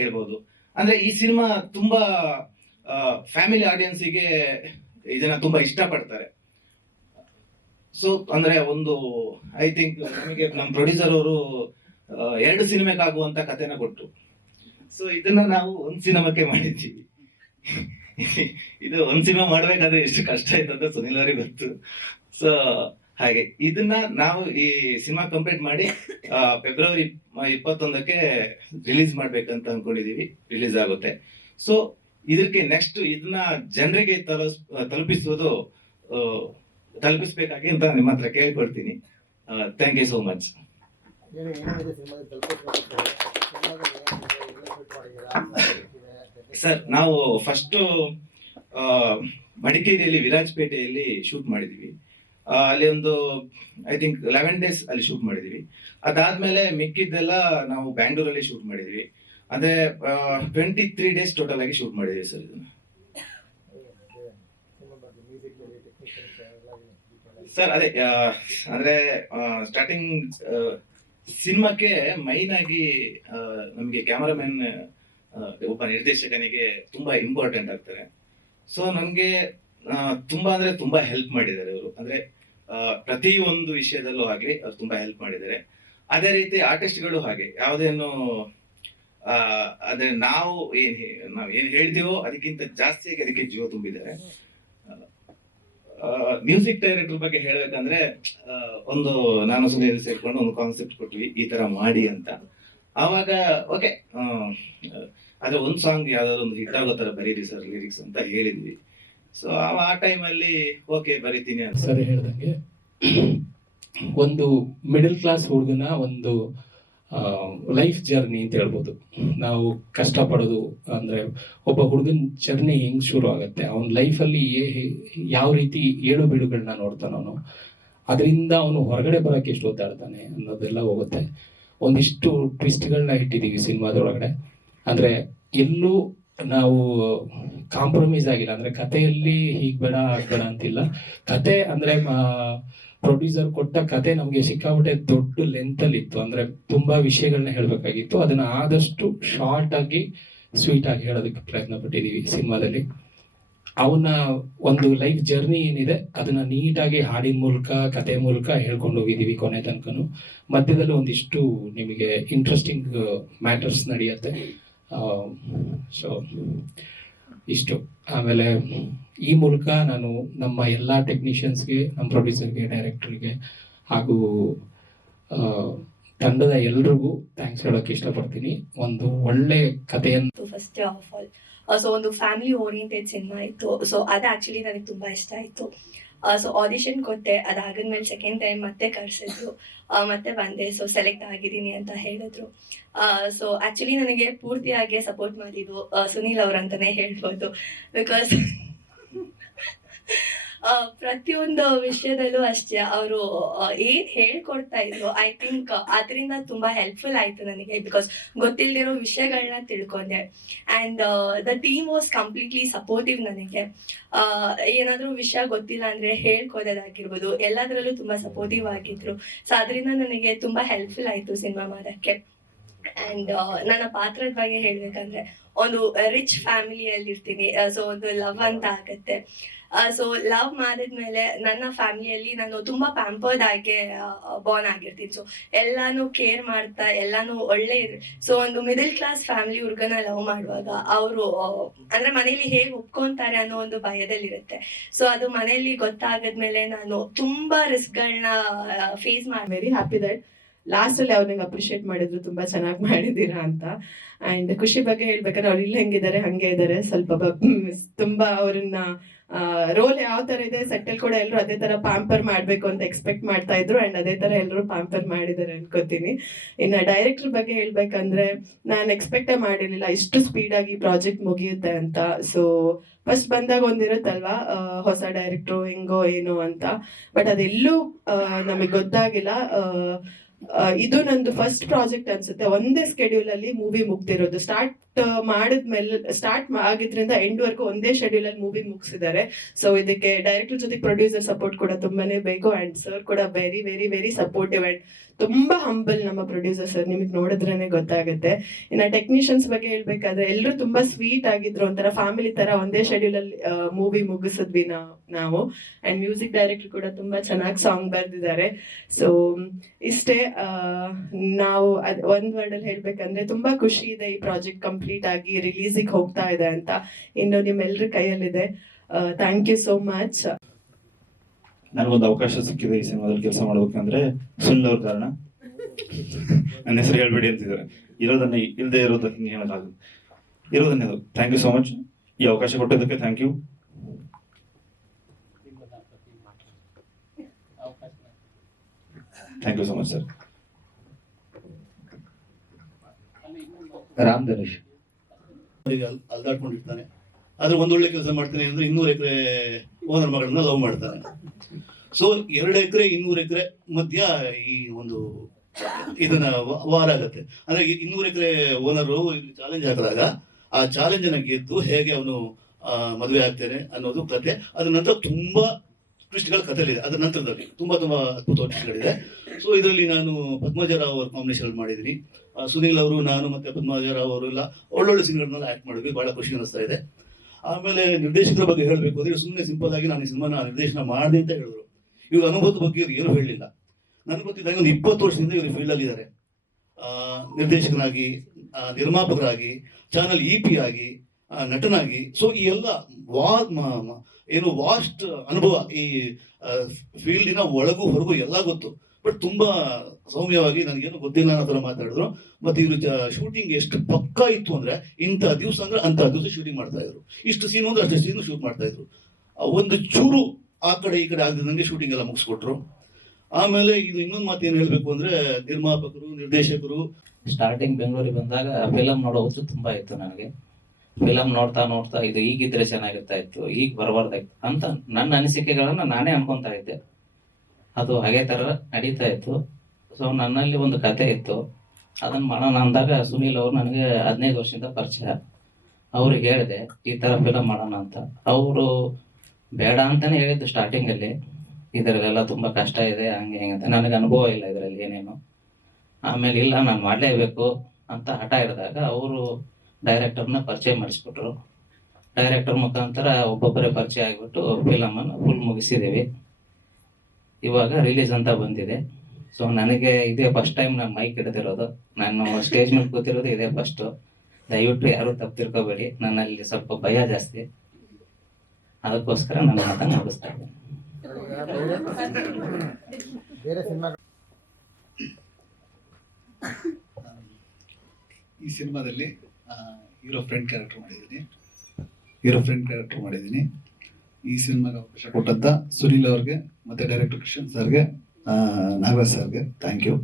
ಹೇಳ್ಬೋದು. ಅಂದ್ರೆ ಈ ಸಿನಿಮಾ ತುಂಬಾ ಫ್ಯಾಮಿಲಿ ಆಡಿಯನ್ಸಿಗೆ ಇದನ್ನ ತುಂಬಾ ಇಷ್ಟಪಡ್ತಾರೆ. ಸೊ ಅಂದ್ರೆ ಒಂದು ಐ ಥಿಂಕ್ ನಮಗೆ ನಮ್ಮ ಪ್ರೊಡ್ಯೂಸರ್ ಅವರು 2 ಸಿನಿಮಾಕ್ಕೆ ಆಗುವಂತ ಕಥೆನ ಕೊಟ್ಟರು. ಸೊ ಇದನ್ನ ನಾವು ಒಂದು ಸಿನಿಮಾಕ್ಕೆ ಮಾಡಿದ್ದೀವಿ. ಇದು ಒಂದು ಸಿನಿಮಾ ಮಾಡ್ಬೇಕಾದ್ರೆ ಎಷ್ಟು ಕಷ್ಟ ಆಯ್ತು ಅಂತ ಸುನಿಲ್ ಅವರಿಗೆ ಗೊತ್ತು. ಸೊ ಹಾಗೆ ಇದನ್ನ ನಾವು ಈ ಸಿನಿಮಾ ಕಂಪ್ಲೀಟ್ ಮಾಡಿ ಫೆಬ್ರವರಿ 21ಕ್ಕೆ ರಿಲೀಸ್ ಮಾಡ್ಬೇಕಂತ ಅನ್ಕೊಂಡಿದೀವಿ. ರಿಲೀಸ್ ಆಗುತ್ತೆ. ಸೊ ಇದಕ್ಕೆ ನೆಕ್ಸ್ಟ್ ಇದನ್ನ ಜನರಿಗೆ ತಲುಪಿಸ್ಬೇಕಾಗಿ ಅಂತ ನಿಮ್ಮ ಹತ್ರ ಕೇಳ್ಕೊಳ್ತೀನಿ. Thank you so much. Sir, ನಾವು ಫಸ್ಟ್ ಮಡಿಕೇರಿಯಲ್ಲಿ ವಿರಾಜಪೇಟೆಯಲ್ಲಿ ಶೂಟ್ ಮಾಡಿದೀವಿ. ಅಲ್ಲಿ ಒಂದು ಐ ಥಿಂಕ್ 11 days ಅಲ್ಲಿ ಶೂಟ್ ಮಾಡಿದೀವಿ. ಅದಾದ್ಮೇಲೆ ಮಿಕ್ಕಿದ್ದೆಲ್ಲ ನಾವು ಬ್ಯಾಂಗ್ಳೂರಲ್ಲಿ ಶೂಟ್ ಮಾಡಿದ್ವಿ. ಅದೇ 23 days ಟೋಟಲ್ ಆಗಿ ಶೂಟ್ ಮಾಡಿದೀವಿ ಸರ್. ಇದನ್ನ ಸರ್ ಅದೇ ಅಂದ್ರೆ ಸ್ಟಾರ್ಟಿಂಗ್ ಸಿನಿಮಾಕ್ಕೆ ಮೈನ್ ಆಗಿ ನಮಗೆ ಕ್ಯಾಮರಾಮನ್ ಒಬ್ಬ ನಿರ್ದೇಶಕನಿಗೆ ತುಂಬಾ ಇಂಪಾರ್ಟೆಂಟ್ ಆಗ್ತಾರೆ. ಸೊ ನಮ್ಗೆ ತುಂಬಾ ಅಂದ್ರೆ ತುಂಬಾ ಹೆಲ್ಪ್ ಮಾಡಿದ್ದಾರೆ ಅವರು. ಅಂದ್ರೆ ಪ್ರತಿ ಒಂದು ವಿಷಯದಲ್ಲೂ ಆಗ್ಲಿ ಅವ್ರು ತುಂಬಾ ಹೆಲ್ಪ್ ಮಾಡಿದ್ದಾರೆ. ಅದೇ ರೀತಿ ಆರ್ಟಿಸ್ಟ್ಗಳು ಹಾಗೆ ಯಾವುದೇನು ಅದೇ ನಾವ್ ಏನ್ ಹೇಳ್ತೀವೋ ಅದಕ್ಕಿಂತ ಜಾಸ್ತಿಯಾಗಿ ಅದಕ್ಕೆ ಜೀವ ತುಂಬಿದ್ದಾರೆ. ಮ್ಯೂಸಿಕ್ ಡೈರೆಕ್ಟರ್ ಬಗ್ಗೆ ಹೇಳ್ಬೇಕಂದ್ರೆ ಒಂದು ನಾನು ಸುನೀಲ್ ಸೇರ್ಕೊಂಡು ಒಂದು ಕಾನ್ಸೆಪ್ಟ್ ಕೊಟ್ವಿ, ಈ ತರ ಮಾಡಿ ಅಂತ. ಆವಾಗ ಓಕೆ ಅದ್ರ ಒಂದು ಸಾಂಗ್ ಯಾವ್ದಾದ್ರು ಒಂದು ಹಿಟ್ ಆಗೋ ತರ ಬರೀರಿ ಸರ್ ಲಿರಿಕ್ಸ್ ಅಂತ ಹೇಳಿದ್ವಿ. ಸೊ ಆ ಟೈಮಲ್ಲಿ ಓಕೆ ಬರೀತೀನಿ ಅಂತ ಸರ್ ಹೇಳ್ದಂಗೆ ಒಂದು ಮಿಡಲ್ ಕ್ಲಾಸ್ ಹುಡುಗನ ಒಂದು ಲೈಫ್ ಜರ್ನಿ ಅಂತ ಹೇಳ್ಬೋದು. ನಾವು ಕಷ್ಟಪಡೋದು ಅಂದ್ರೆ ಒಬ್ಬ ಹುಡುಗನ ಜರ್ನಿ ಹೆಂಗ್ ಶುರು ಆಗುತ್ತೆ, ಅವನ ಲೈಫಲ್ಲಿ ಯಾವ ರೀತಿ ಏಳು ಬೀಳುಗಳನ್ನ ನೋಡ್ತಾನ ಅವನು, ಅದರಿಂದ ಅವನು ಹೊರಗಡೆ ಬರೋಕ್ಕೆ ಎಷ್ಟು ಓದಾಡ್ತಾನೆ ಅನ್ನೋದೆಲ್ಲ ಹೋಗುತ್ತೆ. ಒಂದಿಷ್ಟು ಟ್ವಿಸ್ಟ್ಗಳನ್ನ ಇಟ್ಟಿದ್ದೀವಿ ಸಿನಿಮಾದೊಳಗಡೆ. ಅಂದ್ರೆ ಎಲ್ಲೂ ನಾವು ಕಾಂಪ್ರಮೈಸ್ ಆಗಿಲ್ಲ. ಅಂದ್ರೆ ಕಥೆಯಲ್ಲಿ ಹೀಗ್ ಬೇಡ ಆಗ್ಬೇಡ ಅಂತಿಲ್ಲ. ಕತೆ ಅಂದ್ರೆ ಪ್ರೊಡ್ಯೂಸರ್ ಕೊಟ್ಟ ಕತೆ ನಮಗೆ ಸಿಕ್ಕಾಬಿಟ್ಟೆ ದೊಡ್ಡ ಲೆಂತ್ ಅಲ್ಲಿ ಇತ್ತು. ಅಂದ್ರೆ ತುಂಬಾ ವಿಷಯಗಳನ್ನ ಹೇಳ್ಬೇಕಾಗಿತ್ತು. ಅದನ್ನ ಆದಷ್ಟು ಶಾರ್ಟ್ ಆಗಿ ಸ್ವೀಟ್ ಆಗಿ ಹೇಳೋದಕ್ಕೆ ಪ್ರಯತ್ನ ಪಟ್ಟಿದೀವಿ ಸಿನಿಮಾದಲ್ಲಿ. ಅವನ ಒಂದು ಲೈಫ್ ಜರ್ನಿ ಏನಿದೆ ಅದನ್ನ ನೀಟಾಗಿ ಹಾಡಿನ ಮೂಲಕ ಕತೆ ಮೂಲಕ ಹೇಳ್ಕೊಂಡು ಹೋಗಿದೀವಿ ಕೊನೆ ತನಕನು. ಮಧ್ಯದಲ್ಲಿ ಒಂದಿಷ್ಟು ನಿಮಗೆ ಇಂಟ್ರೆಸ್ಟಿಂಗ್ ಮ್ಯಾಟರ್ಸ್ ನಡೆಯುತ್ತೆ. ಸೊ ಇಷ್ಟು. ಆಮೇಲೆ ಈ ಮೂಲಕ ನಾನು ನಮ್ಮ ಎಲ್ಲ ಟೆಕ್ನಿಷಿಯನ್ಸ್ಗೆ, ನಮ್ಮ ಪ್ರೊಡ್ಯೂಸರ್ಗೆ, ಡೈರೆಕ್ಟರ್ಗೆ ಹಾಗೂ ತಂಡದ ಎಲ್ರಿಗೂ ಥ್ಯಾಂಕ್ಸ್ ಹೇಳೋಕೆ ಇಷ್ಟಪಡ್ತೀನಿ. ಒಂದು ಒಳ್ಳೆ ಕಥೆಯನ್ನು ಫಸ್ಟ್ ಆಫ್ ಆಲ್ ಸೊ ಒಂದು ಫ್ಯಾಮಿಲಿ ಓರಿಯೆಂಟೆಡ್ ಸಿನಿಮಾ ಇತ್ತು. ಸೊ ಅದು ಆಕ್ಚುಲಿ ನನಗೆ ತುಂಬಾ ಇಷ್ಟ ಆಯ್ತು. ಸೊ ಆಡಿಷನ್ ಕೊಟ್ಟೆ. ಅದಾದ್ಮೇಲೆ ಸೆಕೆಂಡ್ ಟೈಮ್ ಮತ್ತೆ ಕರ್ಸಿದ್ರು, ಮತ್ತೆ ಬಂದೆ. ಸೊ ಸೆಲೆಕ್ಟ್ ಆಗಿದ್ದೀನಿ ಅಂತ ಹೇಳಿದ್ರು. ಸೊ ಆಕ್ಚುಲಿ ನನಗೆ ಪೂರ್ತಿಯಾಗಿ ಸಪೋರ್ಟ್ ಮಾಡಿದ್ದು ಸುನೀಲ್ ಅವ್ರಂತಾನೆ ಹೇಳ್ಬೋದು. ಬಿಕಾಸ್ ಪ್ರತಿಯೊಂದು ವಿಷಯದಲ್ಲೂ ಅಷ್ಟೇ ಅವರು ಏನ್ ಹೇಳ್ಕೊಡ್ತಾ ಇದ್ರು, ಐ ಥಿಂಕ್ ಅದರಿಂದ ತುಂಬಾ ಹೆಲ್ಪ್ಫುಲ್ ಆಯ್ತು ನನಗೆ. ಬಿಕಾಸ್ ಗೊತ್ತಿಲ್ದಿರೋ ವಿಷಯಗಳನ್ನ ತಿಳ್ಕೊಂಡೆ. And the team was completely supportive ನನಗೆ. ಏನಾದ್ರೂ ವಿಷಯ ಗೊತ್ತಿಲ್ಲ ಅಂದ್ರೆ ಹೇಳ್ಕೊಡೋದಾಗಿರ್ಬೋದು, ಎಲ್ಲದರಲ್ಲೂ ತುಂಬಾ ಸಪೋರ್ಟಿವ್ ಆಗಿದ್ರು. ಸೊ ಅದರಿಂದ ನನಗೆ ತುಂಬಾ ಹೆಲ್ಪ್ಫುಲ್ ಆಯ್ತು ಸಿನಿಮಾ ಮಾಡೋಕ್ಕೆ. ಅಂಡ್ ನನ್ನ ಪಾತ್ರದ ಬಗ್ಗೆ ಹೇಳ್ಬೇಕಂದ್ರೆ ಒಂದು ರಿಚ್ ಫ್ಯಾಮಿಲಿಯಲ್ಲಿ ಇರ್ತೀನಿ. ಸೊ ಒಂದು ಲವ್ ಅಂತ ಆಗತ್ತೆ. ಸೊ ಲವ್ ಮಾಡಿದ್ಮೇಲೆ ನನ್ನ ಫ್ಯಾಮಿಲಿಯಲ್ಲಿ ನಾನು ತುಂಬಾ ಪ್ಯಾಂಪರ್ಡ್ ಆಗಿ ಬಾರ್ನ್ ಆಗಿರ್ತೀನಿ. ಸೊ ಎಲ್ಲಾನು ಕೇರ್ ಮಾಡ್ತಾ ಎಲ್ಲಾನು ಒಳ್ಳೆ. ಸೊ ಒಂದು ಮಿಡಲ್ ಕ್ಲಾಸ್ ಫ್ಯಾಮಿಲಿ ಹುಡುಗನ ಲವ್ ಮಾಡುವಾಗ ಅವರು ಅಂದ್ರೆ ಮನೇಲಿ ಹೇಗೆ ಒಪ್ಕೊಂತಾರೆ ಅನ್ನೋ ಒಂದು ಭಯದಲ್ಲಿರುತ್ತೆ. ಸೊ ಅದು ಮನೆಯಲ್ಲಿ ಗೊತ್ತಾಗದ್ಮೇಲೆ ನಾನು ತುಂಬಾ ರಿಸ್ಕ್ಗಳನ್ನ ಫೇಸ್ ಮಾಡಿ ವೆರಿ ಹ್ಯಾಪಿ ದಟ್ ಲಾಸ್ಟ್ ಅಲ್ಲಿ ಅವ್ರು ನಂಗೆ ಅಪ್ರಿಶಿಯೇಟ್ ಮಾಡಿದ್ರು, ತುಂಬಾ ಚೆನ್ನಾಗಿ ಮಾಡಿದೀರಾ ಅಂತ. ಅಂಡ್ ಖುಷಿ ಬಗ್ಗೆ ಹೇಳ್ಬೇಕಾದ್ರೆ ಅವ್ರು ಇಲ್ಲಿ ಹೆಂಗಿದ್ದಾರೆ ಹಂಗೆ ಇದ್ದಾರೆ. ಸ್ವಲ್ಪ ತುಂಬಾ ಅವ್ರನ್ನ ರೋಲ್ ಯಾವ ತರ ಇದೆ ಸೆಟ್ಟಲ್ ಕೂಡ ಎಲ್ಲರೂ ಅದೇ ತರ ಪ್ಯಾಂಪರ್ ಮಾಡ್ಬೇಕು ಅಂತ ಎಕ್ಸ್ಪೆಕ್ಟ್ ಮಾಡ್ತಾ ಇದ್ರು. ಅಂಡ್ ಅದೇ ತರ ಎಲ್ಲರೂ ಪ್ಯಾಂಪರ್ ಮಾಡಿದ್ದಾರೆ ಅನ್ಕೋತೀನಿ. ಇನ್ನು ಡೈರೆಕ್ಟರ್ ಬಗ್ಗೆ ಹೇಳ್ಬೇಕಂದ್ರೆ ನಾನು ಎಕ್ಸ್ಪೆಕ್ಟೇ ಮಾಡಿರ್ಲಿಲ್ಲ ಇಷ್ಟು ಸ್ಪೀಡ್ ಆಗಿ ಪ್ರಾಜೆಕ್ಟ್ ಮುಗಿಯುತ್ತೆ ಅಂತ. ಸೊ ಫಸ್ಟ್ ಬಂದಾಗ ಒಂದಿರುತ್ತಲ್ವಾ ಹೊಸ ಡೈರೆಕ್ಟ್ರು ಹೆಂಗೋ ಏನೋ ಅಂತ, ಬಟ್ ಅದೆಲ್ಲೂ ನಮಗೆ ಗೊತ್ತಾಗಿಲ್ಲ. ಇದು ನಂದು ಫಸ್ಟ್ ಪ್ರಾಜೆಕ್ಟ್ ಅನ್ಸುತ್ತೆ. ಒಂದೇ ಸ್ಕೆಡ್ಯೂಲ್ ಅಲ್ಲಿ ಮೂವಿ ಮುಗ್ದಿರೋದು. ಸ್ಟಾರ್ಟ್ ಆಗಿದ್ರಿಂದ ಎಂಡ್ ವರ್ಗು ಒಂದೇ ಶೆಡ್ಯೂಲ್ ಅಲ್ಲಿ ಮೂವಿ ಮುಗಿಸಿದ್ದಾರೆ. ಸೊ ಇದಕ್ಕೆ ಡೈರೆಕ್ಟರ್ ಜೊತೆ ಪ್ರೊಡ್ಯೂಸರ್ ಸಪೋರ್ಟ್ ಕೂಡ ತುಂಬಾನೇ ಬೇಕು. ಅಂಡ್ ಸರ್ ಕೂಡ very very very supportive. And ತುಂಬಾ ಹಂಬಲ್ ನಮ್ಮ ಪ್ರೊಡ್ಯೂಸರ್ ಸರ್, ನಿಮಗೆ ನೋಡಿದ್ರೇನೆ ಗೊತ್ತಾಗುತ್ತೆ. ಇನ್ನು ಟೆಕ್ನಿಷಿಯನ್ಸ್ ಬಗ್ಗೆ ಹೇಳ್ಬೇಕಾದ್ರೆ ಎಲ್ಲರೂ ತುಂಬಾ ಸ್ವೀಟ್ ಆಗಿದ್ರು, ಒಂಥರ ಫ್ಯಾಮಿಲಿ ತರ ಒಂದೇ ಶೆಡ್ಯೂಲ್ ಅಲ್ಲಿ ಮೂವಿ ಮುಗಿಸಿದ್ವಿ ನಾವು. ಅಂಡ್ ಮ್ಯೂಸಿಕ್ ಡೈರೆಕ್ಟರ್ ಕೂಡ ತುಂಬಾ ಚೆನ್ನಾಗಿ ಸಾಂಗ್ ಬರ್ದಿದ್ದಾರೆ. ಸೊ ಇಷ್ಟೇ. ನಾವು ಒಂದ್ ವರ್ಡ್ ಅಲ್ಲಿ ಹೇಳ್ಬೇಕಂದ್ರೆ ತುಂಬಾ ಖುಷಿ ಇದೆ ಈ ಪ್ರಾಜೆಕ್ಟ್ ಕಂಪ್ಲೀಟ್ ಆಗಿ ರಿಲೀಸಿಗೆ ಹೋಗ್ತಾ ಇದೆ ಅಂತ. ಇನ್ನು ನಿಮ್ಮೆಲ್ಲರ ಕೈಯಲ್ಲಿದೆ. Thank you so much. ನನಗೊಂದು ಅವಕಾಶ ಸಿಕ್ಕಿದೆ ಈ ಸಿನಿಮಾದಲ್ಲಿ ಕೆಲಸ ಮಾಡ್ಬೇಕಂದ್ರೆ ಸುನಿಲ್ ಅವ್ರ ಕಾರಣ. ನನ್ನ ಹೆಸರು ಹೇಳ್ಬೇಡಿ ಅಂತಿದ್ದಾರೆ. ಇರೋದನ್ನ ಇಲ್ಲದೆ ಇರೋದಕ್ಕೆ ಹೇಳೋದಾಗುತ್ತೆ. ಇರೋದನ್ನೇ ಅದು. Thank you so much. ಈ ಅವಕಾಶ ಕೊಟ್ಟಿದ್ದಕ್ಕೆ thank you. Thank you so much sir. Ram Dhanush ಅಲ್ದಾಡ್ಕೊಂಡಿರ್ತಾನೆ, ಆದ್ರೆ ಒಂದೊಳ್ಳೆ ಕೆಲಸ ಮಾಡ್ತಾನೆ ಅಂದ್ರೆ 200 ಎಕರೆ ಓನರ್ ಮಗಳನ್ನ ಲವ್ ಮಾಡ್ತಾನೆ. ಸೊ 2 ಎಕರೆ 200 ಎಕರೆ ಮಧ್ಯ ಈ ಒಂದು ಇದನ್ನ ವಾರ ಆಗತ್ತೆ. ಅಂದ್ರೆ 200 ಎಕರೆ ಓನರು ಚಾಲೆಂಜ್ ಹಾಕಿದಾಗ ಆ ಚಾಲೆಂಜ್ ಅನ್ನ ಗೆದ್ದು ಹೇಗೆ ಅವನು ಮದುವೆ ಆಗ್ತಾನೆ ಅನ್ನೋದು ಕತೆ. ಅದ್ರ ನಂತರ ತುಂಬಾ ಟ್ವಿಸ್ಟ್ಗಳ ಕಥೆಲಿದೆ. ಅದ್ರ ನಂತರದಲ್ಲಿ ತುಂಬಾ ಅದ್ಭುತ ಟ್ವಿಸ್ಟ್ಗಳಿದೆ. ಸೊ ಇದರಲ್ಲಿ ನಾನು ಪದ್ಮಜರಾವ್ ಅವ್ರ ಕಾಂಬಿನೇಷನ್ ಮಾಡಿದ್ದೀನಿ. ಸುನೀಲ್ ಅವರು, ನಾನು ಮತ್ತೆ ಪದ್ಮಜರಾವ್ ಅವರು ಎಲ್ಲ ಒಳ್ಳೊಳ್ಳೆ ಸೀನ್ಗಳನ್ನೆಲ್ಲ ಆಕ್ಟ್ ಮಾಡಿದ್ವಿ. ಬಹಳ ಖುಷಿ ಅನಿಸ್ತಾ ಇದೆ. ಆಮೇಲೆ ನಿರ್ದೇಶಕರ ಬಗ್ಗೆ ಹೇಳಬೇಕು ಅಂದ್ರೆ ಸುಮ್ಮನೆ ಸಿಂಪಲ್ ಆಗಿ ನಾನು ಈ ಸಿನಿಮಾನ ನಿರ್ದೇಶನ ಮಾಡಿದೆ ಅಂತ ಹೇಳಿದ್ರು. ಇವ್ರ ಅನುಭವದ ಬಗ್ಗೆ ಇವ್ರು ಏನು ಹೇಳಲಿಲ್ಲ. ನನ್ಗೆ ಗೊತ್ತಿದ್ದಾಗ ಒಂದು 20 ವರ್ಷದಿಂದ ಇವರು ಫೀಲ್ಡ್ ಅಲ್ಲಿ ಇದ್ದಾರೆ. ನಿರ್ದೇಶಕರಾಗಿ, ನಿರ್ಮಾಪಕರಾಗಿ, ಚಾನಲ್ EP ಆಗಿ, ನಟನಾಗಿ. ಸೊ ಈ ಎಲ್ಲ ಏನು ವಾಸ್ಟ್ ಅನುಭವ ಈ ಫೀಲ್ಡಿನ ಒಳಗೂ ಹೊರಗೂ ಎಲ್ಲ ಗೊತ್ತು. ಬಟ್ ತುಂಬಾ ಸೌಮ್ಯವಾಗಿ ನನಗೇನು ಗೊತ್ತಿಲ್ಲ ಅನ್ನೋ ತರ ಮಾತಾಡಿದ್ರು. ಮತ್ತೆ ಇವರು ಶೂಟಿಂಗ್ ಎಷ್ಟು ಪಕ್ಕಾ ಇತ್ತು ಅಂದ್ರೆ ಇಂಥ ದಿವಸ ಅಂದ್ರೆ ಅಂತ ದಿವಸ ಶೂಟಿಂಗ್ ಮಾಡ್ತಾ ಇದ್ರು. ಇಷ್ಟು ಸೀನ್ ಅಂದ್ರೆ ಅಷ್ಟು ಸೀನ್ ಶೂಟ್ ಮಾಡ್ತಾ ಇದ್ರು. ಒಂದು ಚೂರು ಆ ಕಡೆ ಈ ಕಡೆ ಆಗದಂಗೆ ಶೂಟಿಂಗ್ ಎಲ್ಲ ಮುಗಿಸ್ಕೊಟ್ರು. ಆಮೇಲೆ ಇದು ಇನ್ನೊಂದು ಮಾತು ಏನು ಹೇಳ್ಬೇಕು ಅಂದ್ರೆ ನಿರ್ಮಾಪಕರು, ನಿರ್ದೇಶಕರು. ಸ್ಟಾರ್ಟಿಂಗ್ ಬೆಂಗಳೂರಿಗೆ ಬಂದಾಗ ಫಿಲಮ್ ನೋಡೋ ಹುಚ್ಚು ತುಂಬಾ ಇತ್ತು ನನಗೆ. ಫಿಲಮ್ ನೋಡ್ತಾ ನೋಡ್ತಾ ಇದು ಈಗಿದ್ರೆ ಚೆನ್ನಾಗಿರ್ತಾ ಇತ್ತು, ಈಗ ಬರಬಾರ್ದಾಯ್ತು ಅಂತ ನನ್ನ ಅನಿಸಿಕೆಗಳನ್ನ ನಾನೇ ಅನ್ಕೊಂತಾ ಇದ್ದೆ. ಅದು ಹಾಗೆ ತರ ನಡೀತಾ ಇತ್ತು. ಸೊ ನನ್ನಲ್ಲಿ ಒಂದು ಕತೆ ಇತ್ತು, ಅದನ್ನ ಮಾಡೋಣ ಅಂದಾಗ ಸುನೀಲ್ ಅವರು ನನಗೆ 15 ವರ್ಷದಿಂದ ಪರಿಚಯ. ಅವ್ರಿಗೆ ಹೇಳಿದೆ ಈ ತರ ಫಿಲಮ್ ಮಾಡೋಣ ಅಂತ. ಅವರು ಬೇಡ ಅಂತಾನೆ ಹೇಳಿದ್ದು ಸ್ಟಾರ್ಟಿಂಗ್ ಅಲ್ಲಿ, ಇದರಲ್ಲೆಲ್ಲ ತುಂಬಾ ಕಷ್ಟ ಇದೆ ಹಂಗೆ ಹಿಂಗೆ ಅಂತ. ನನಗೆ ಅನುಭವ ಇಲ್ಲ ಇದರಲ್ಲಿ ಏನೇನು. ಆಮೇಲೆ ಇಲ್ಲ ನಾನು ಮಾಡಲೇಬೇಕು ಅಂತ ಹಠ ಹಿಡಿದಾಗ ಅವರು ಡೈರೆಕ್ಟರ್ನ ಪರಿಚಯ ಮಾಡಿಸ್ಬಿಟ್ರು. ಡೈರೆಕ್ಟರ್ ಮುಖಾಂತರ ಒಬ್ಬೊಬ್ಬರೇ ಪರಿಚಯ ಆಗಿಬಿಟ್ಟು ಫಿಲಮ್ ಅನ್ನು ಫುಲ್ ಮುಗಿಸಿದ್ದೀವಿ. ಇವಾಗ ರಿಲೀಸ್ ಅಂತ ಬಂದಿದೆ. ಸೊ ನನಗೆ ಇದೇ ಫಸ್ಟ್ ಟೈಮ್ ನಾನು ಮೈಕ್ ಹಿಡಿದಿರೋದು. ನಾನು ಸ್ಟೇಜ್ ಮೇಲೆ ಕೂತಿರೋದು ಇದೇ ಫಸ್ಟ್. ದಯವಿಟ್ಟು ಯಾರು ತಪ್ಪು ತಿಳ್ಕೊಬೇಡಿ, ನನ್ನಲ್ಲಿ ಸ್ವಲ್ಪ ಭಯ ಜಾಸ್ತಿ, ಅದಕ್ಕೋಸ್ಕರ ನನ್ನ ಮಾತನ್ನು ಮುಗಿಸ್ತಾ ಇದ್ದೀನಿ. ಈ ಸಿನಿಮಾದಲ್ಲಿ ಹೀರೋ ಫ್ರೆಂಡ್ ಕ್ಯಾರೆಕ್ಟರ್ ಮಾಡಿದ್ದೀನಿ. ಈ ಸಿನಿಮಾಗೆ ಅವಕಾಶ ಕೊಟ್ಟಂತ ಸುನೀಲ್ ಅವ್ರಿಗೆ ಮತ್ತೆ ಡೈರೆಕ್ಟರ್ ಕೃಷ್ಣನ್ ಸರ್ಗೆ, ನಾಗರಾಜ್ ಸರ್ಗೆ ಥ್ಯಾಂಕ್ ಯು.